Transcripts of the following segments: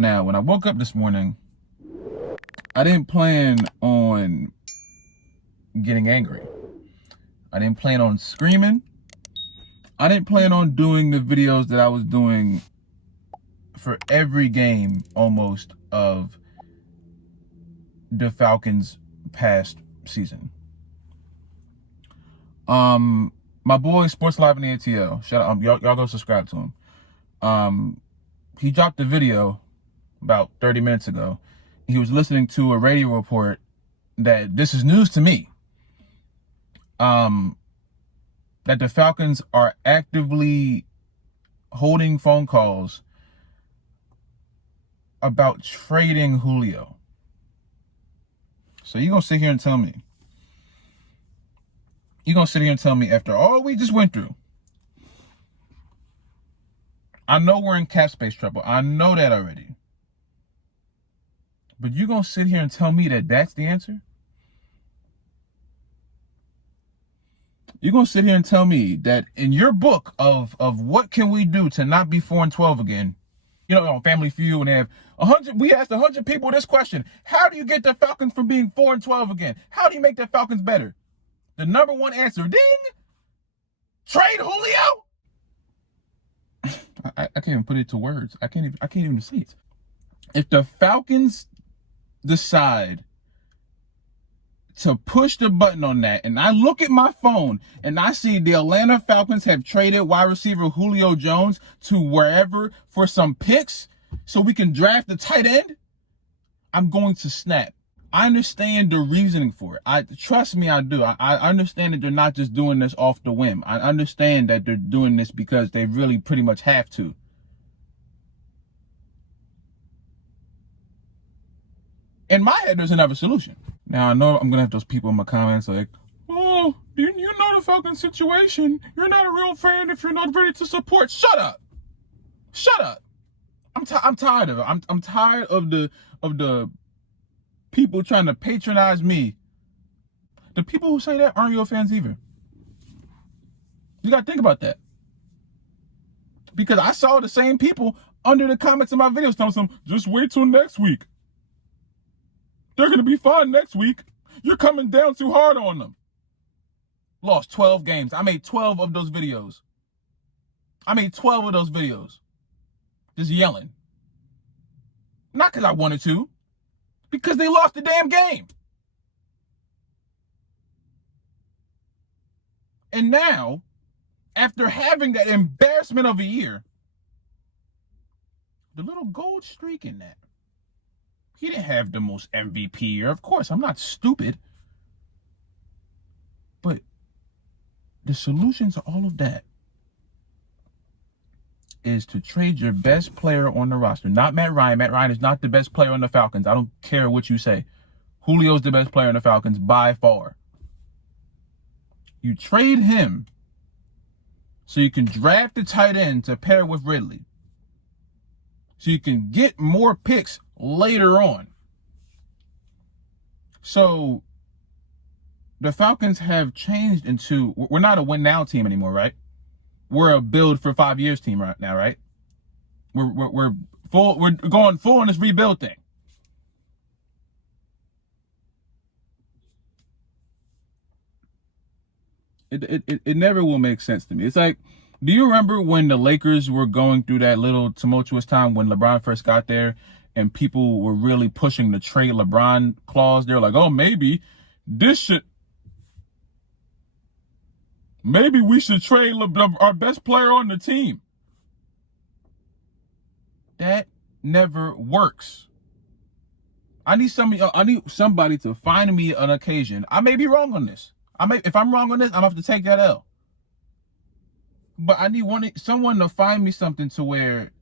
Now, when I woke up this morning, I didn't plan on getting angry. I didn't plan on screaming. I didn't plan on doing the videos that I was doing for every game almost of the Falcons past season. My boy Sports Live in the ATL, shout out, y'all go subscribe to him. He dropped a video about 30 minutes ago. He was listening to a radio report that this is news to me. That the Falcons are actively holding phone calls about trading Julio. So you're going to sit here and tell me, after all we just went through, I know we're in cap space trouble. I know that already. But you're going to sit here and tell me that that's the answer? You're going to sit here and tell me that in your book of what can we do to not be 4-12 again, you know, on Family Feud, and they have 100, we asked 100 people this question: how do you get the Falcons from being 4-12 again? How do you make the Falcons better? The number one answer, ding, trade Julio. I can't even put it to words. I can't even say it. If the Falcons decide to push the button on that, and I look at my phone and I see the Atlanta Falcons have traded wide receiver Julio Jones to wherever for some picks so we can draft the tight end, I'm going to snap. I understand the reasoning for it. Trust me, I do. I understand that they're not just doing this off the whim. I understand that they're doing this because they really pretty much have to. In my head, there's another solution. Now, I know I'm going to have those people in my comments like, oh, you know the Falcons situation. You're not a real fan if you're not ready to support. Shut up. Shut up. I'm tired of it. I'm tired of the people trying to patronize me. The people who say that aren't real fans either. You got to think about that. Because I saw the same people under the comments of my videos telling them, just wait till next week. They're going to be fine next week. You're coming down too hard on them. Lost 12 games. I made 12 of those videos. Just yelling. Not because I wanted to. Because they lost the damn game. And now, after having that embarrassment of a year, the little gold streak in that. He didn't have the most MVP year. Of course, I'm not stupid. But the solution to all of that is to trade your best player on the roster. Not Matt Ryan. Matt Ryan is not the best player on the Falcons. I don't care what you say. Julio's the best player on the Falcons by far. You trade him so you can draft the tight end to pair with Ridley. So you can get more picks later on. So the Falcons have changed into, we're not a win now team anymore, right? We're a build for 5 years team right now, right? We're going full on this rebuild thing. It never will make sense to me. It's like, do you remember when the Lakers were going through that little tumultuous time when LeBron first got there and people were really pushing the trade LeBron clause? They're like, oh, maybe we should trade our best player on the team. That never works. I need somebody to find me an occasion. I may be wrong on this. If I'm wrong on this, I'm gonna have to take that L. But I need someone to find me something to where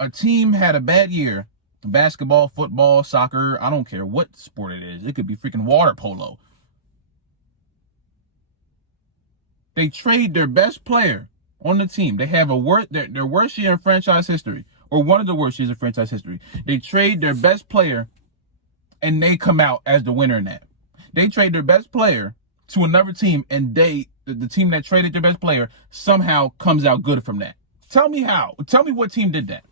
a team had a bad year. Basketball, football, soccer, I don't care what sport it is. It could be freaking water polo. They trade their best player on the team. They have their worst year in franchise history, or one of the worst years in franchise history. They trade their best player, and they come out as the winner in that. They trade their best player to another team, and the team that traded their best player somehow comes out good from that. Tell me how. Tell me what team did that.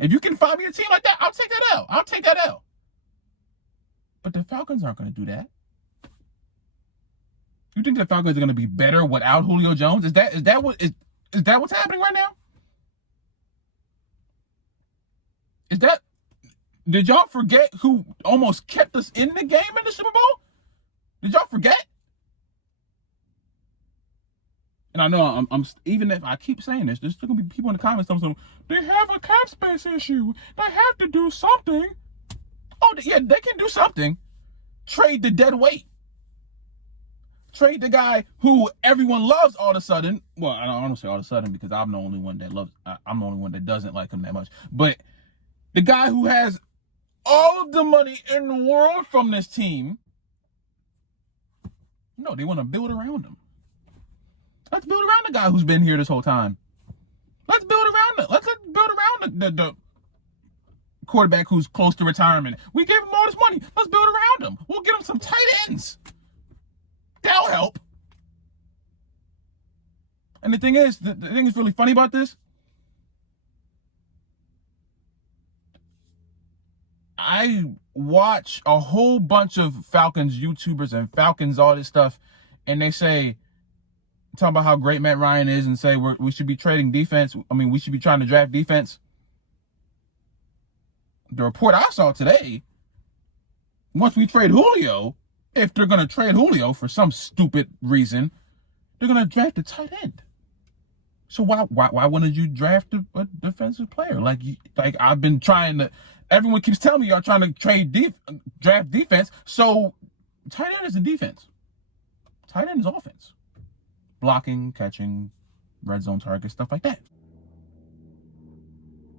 If you can find me a team like that, I'll take that L. I'll take that L. But the Falcons aren't going to do that. You think the Falcons are going to be better without Julio Jones? Is that what's happening right now? Did y'all forget who almost kept us in the game in the Super Bowl? Did y'all forget? And I know I'm even if I keep saying this, there's still gonna be people in the comments telling they have a cap space issue. They have to do something. Oh yeah, they can do something. Trade the dead weight. Trade the guy who everyone loves all of a sudden. Well, I don't want to say all of a sudden because I'm the only one that loves. I'm the only one that doesn't like him that much. But the guy who has all of the money in the world from this team. No, they want to build around him. Let's build around the guy who's been here this whole time. Let's build around it. Let's build around the quarterback who's close to retirement. We gave him all this money. Let's build around him. We'll get him some tight ends. That'll help. And the thing is really funny about this. I watch a whole bunch of Falcons YouTubers and Falcons all this stuff, and they say, talk about how great Matt Ryan is and say we should be trading defense. I mean, we should be trying to draft defense. The report I saw today, once we trade Julio, if they're going to trade Julio for some stupid reason, they're going to draft a tight end. So why wouldn't you draft a defensive player? Like I've been trying to, everyone keeps telling me y'all trying to draft defense. So tight end isn't defense. Tight end is offense. Blocking, catching, red zone targets, stuff like that.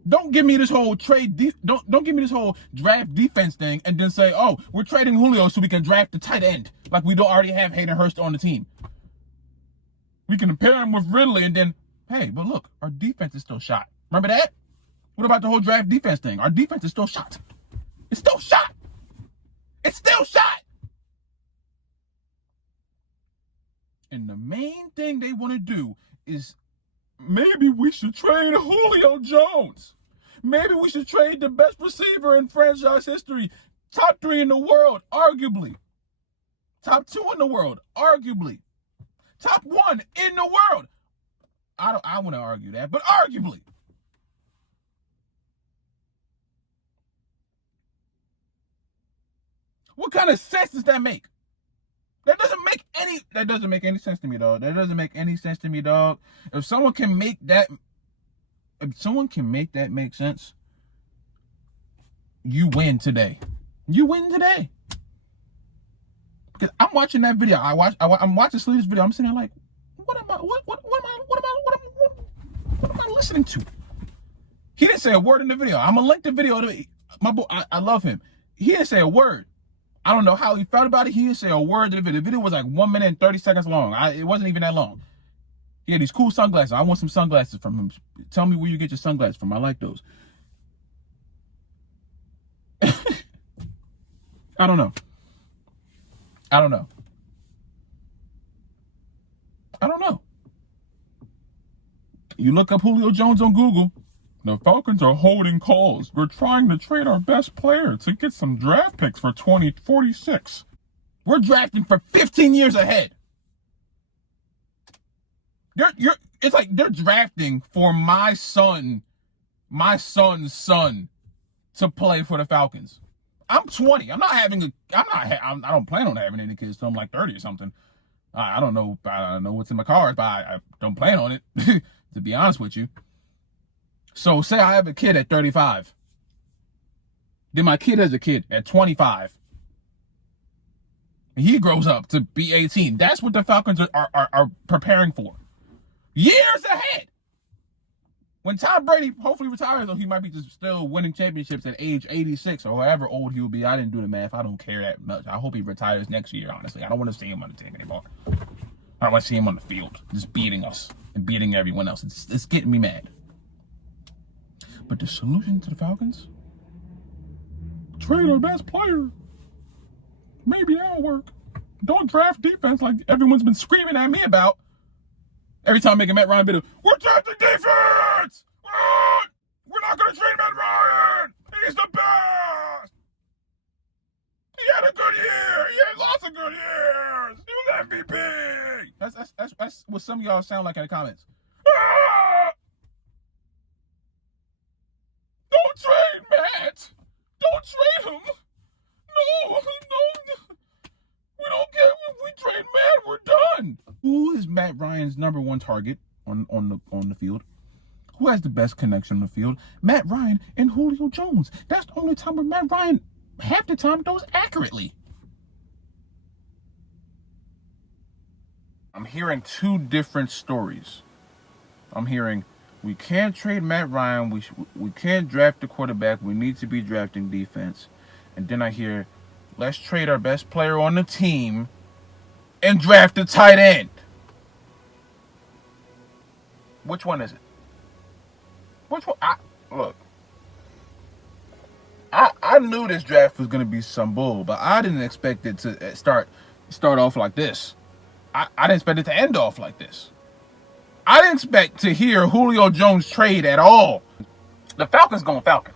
Don't give me this whole don't give me this whole draft defense thing and then say, oh, we're trading Julio so we can draft the tight end. Like we don't already have Hayden Hurst on the team. We can pair him with Ridley and then, hey, but look, our defense is still shot. Remember that? What about the whole draft defense thing? Our defense is still shot. It's still shot. It's still shot. And the main thing they want to do is maybe we should trade Julio Jones. Maybe we should trade the best receiver in franchise history. Top 3 in the world, arguably. Top 2 in the world, arguably. Top 1 in the world. I want to argue that, but arguably. What kind of sense does that make? That doesn't make any sense to me, dog. That doesn't make any sense to me, dog. If someone can make that make sense, you win today. You win today. Because I'm watching that video. I'm watching SLITA'S video. I'm sitting there like, what am I listening to? He didn't say a word in the video. I'm gonna link the video to my boy. I love him. He didn't say a word. I don't know how he felt about it. He didn't say a word in the video. The video was like 1 minute and 30 seconds long. It wasn't even that long. He had these cool sunglasses. I want some sunglasses from him. Tell me where you get your sunglasses from. I like those. I don't know. You look up Julio Jones on Google. The Falcons are holding calls. We're trying to trade our best player to get some draft picks for 2046. We're drafting for 15 years ahead. It's like they're drafting for my son's son to play for the Falcons. I'm 20. I don't plan on having any kids till I'm like 30 or something. I don't know what's in my cards, but I don't plan on it, to be honest with you. So say I have a kid at 35. Then my kid has a kid at 25. And he grows up to be 18. That's what the Falcons are preparing for. Years ahead. When Tom Brady hopefully retires, though, he might be just still winning championships at age 86 or however old he will be. I didn't do the math. I don't care that much. I hope he retires next year, honestly. I don't want to see him on the team anymore. I don't want to see him on the field just beating us and beating everyone else. It's getting me mad. But the solution to the Falcons? Trade our best player. Maybe that'll work. Don't draft defense like everyone's been screaming at me about. Every time I make a Matt Ryan video, we're drafting defense! We're not going to trade Matt Ryan! That's a good year. He was MVP. That's what some of y'all sound like in the comments. Ah! Don't trade Matt. Don't trade him. No. We don't get. If we trade Matt, we're done. Who is Matt Ryan's #1 target on the field? Who has the best connection on the field? Matt Ryan and Julio Jones. That's the only time where Matt Ryan, half the time, throws accurately. I'm hearing two different stories. I'm hearing we can't trade Matt Ryan. We can't draft the quarterback. We need to be drafting defense. And then I hear, let's trade our best player on the team and draft a tight end. Which one is it? Which one? Look, I knew this draft was going to be some bull, but I didn't expect it to start off like this. I didn't expect it to end off like this. I didn't expect to hear Julio Jones trade at all. The Falcons going Falcon.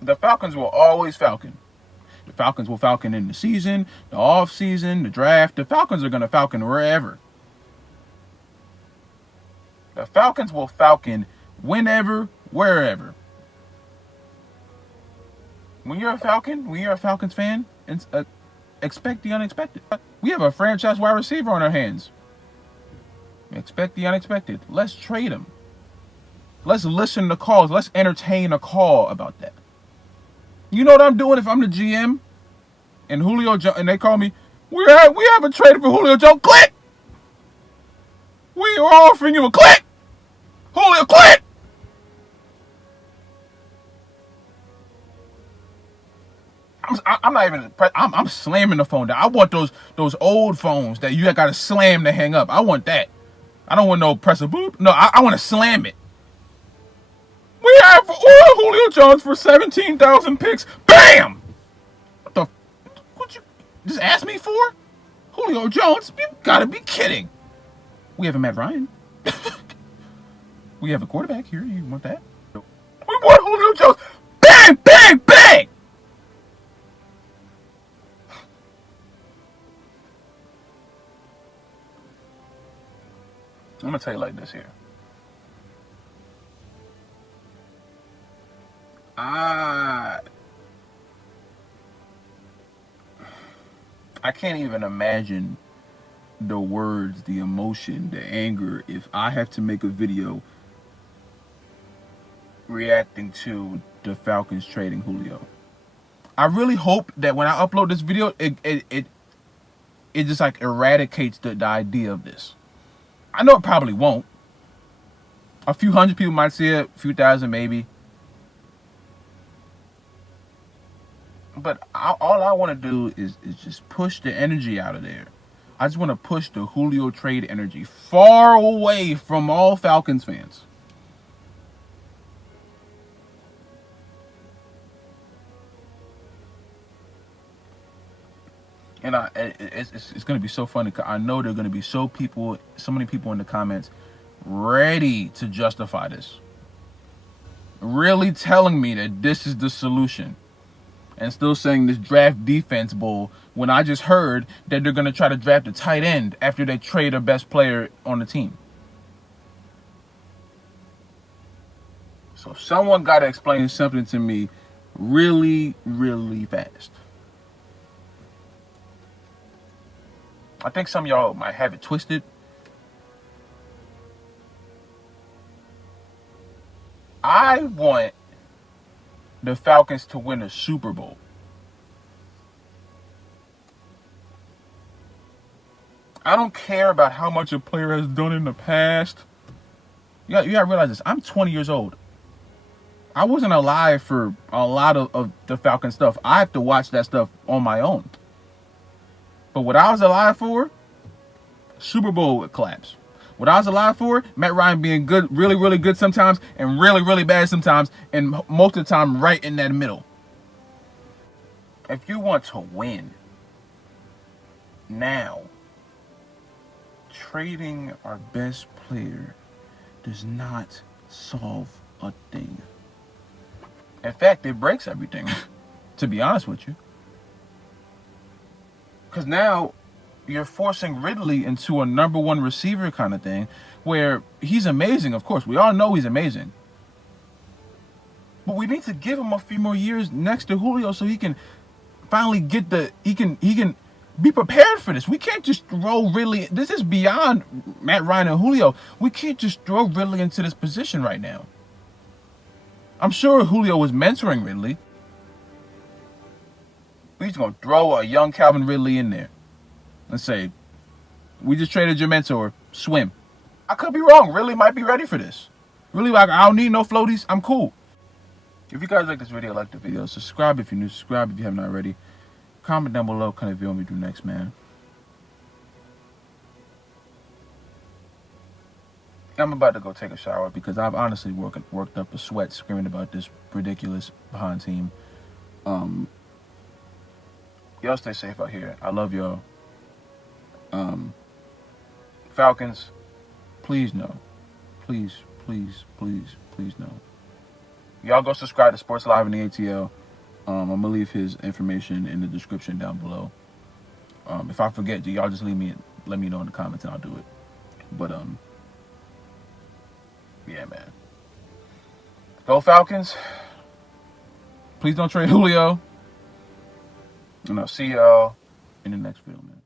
The Falcons will always Falcon. The Falcons will Falcon in the season, the off season, the draft. The Falcons are going to Falcon wherever. The Falcons will Falcon whenever, wherever. When you're a Falcons fan, expect the unexpected. We have a franchise wide receiver on our hands. Expect the unexpected. Let's trade him. Let's listen to calls. Let's entertain a call about that. You know what I'm doing if I'm the GM and Julio Jones, and they call me, we haven't traded for Julio Jones. Click! We are offering you a click! Julio, click! I'm not even. I'm slamming the phone down. I want those old phones that you got to slam to hang up. I want that. I don't want no press a boop. No, I want to slam it. We have Julio Jones for 17,000 picks. Bam! What the? What you just ask me for? Julio Jones? You gotta be kidding. We have a Matt Ryan. We have a quarterback here. You want that? We want Julio Jones. Bang! Bang! Bang! I'm gonna tell you like this here. I can't even imagine the words, the emotion, the anger if I have to make a video reacting to the Falcons trading Julio. I really hope that when I upload this video, it just like eradicates the idea of this. I know it probably won't. A few hundred people might see it, a few thousand maybe. But all I want to do is just push the energy out of there. I just want to push the Julio trade energy far away from all Falcons fans. And it's going to be so funny because I know there are going to be so many people in the comments ready to justify this. Really telling me that this is the solution. And still saying this draft defense bull when I just heard that they're going to try to draft a tight end after they trade their best player on the team. So someone got to explain something to me really, really fast. I think some of y'all might have it twisted. I want the Falcons to win a Super Bowl. I don't care about how much a player has done in the past. You gotta realize this. I'm 20 years old. I wasn't alive for a lot of the Falcon stuff. I have to watch that stuff on my own. But what I was alive for, Super Bowl collapse. What I was alive for, Matt Ryan being good, really, really good sometimes, and really, really bad sometimes, and most of the time right in that middle. If you want to win now, trading our best player does not solve a thing. In fact, it breaks everything. to be honest with you. Because now you're forcing Ridley into a number one receiver kind of thing, where he's amazing, of course. We all know he's amazing. But we need to give him a few more years next to Julio so he can finally get he can be prepared for this. We can't just throw Ridley. This is beyond Matt Ryan and Julio. We can't just throw Ridley into this position right now. I'm sure Julio was mentoring Ridley. We're just going to throw a young Calvin Ridley in there and say, we just traded your mentor, swim. I could be wrong. Ridley might be ready for this. Really, like, I don't need no floaties. I'm cool. If you guys like this video, like the video. Subscribe if you're new. Subscribe if you haven't already. Comment down below what kind of video we do next, man. I'm about to go take a shower because I've honestly worked up a sweat screaming about this ridiculous behind team. Y'all stay safe out here. I love y'all. Falcons, please no. Please, please, please, please no. Y'all go subscribe to Sports Live in the ATL. I'm going to leave his information in the description down below. If I forget, y'all just let me know in the comments and I'll do it. But, yeah, man. Go Falcons. Please don't trade Julio. And I'll see y'all in the next video, man.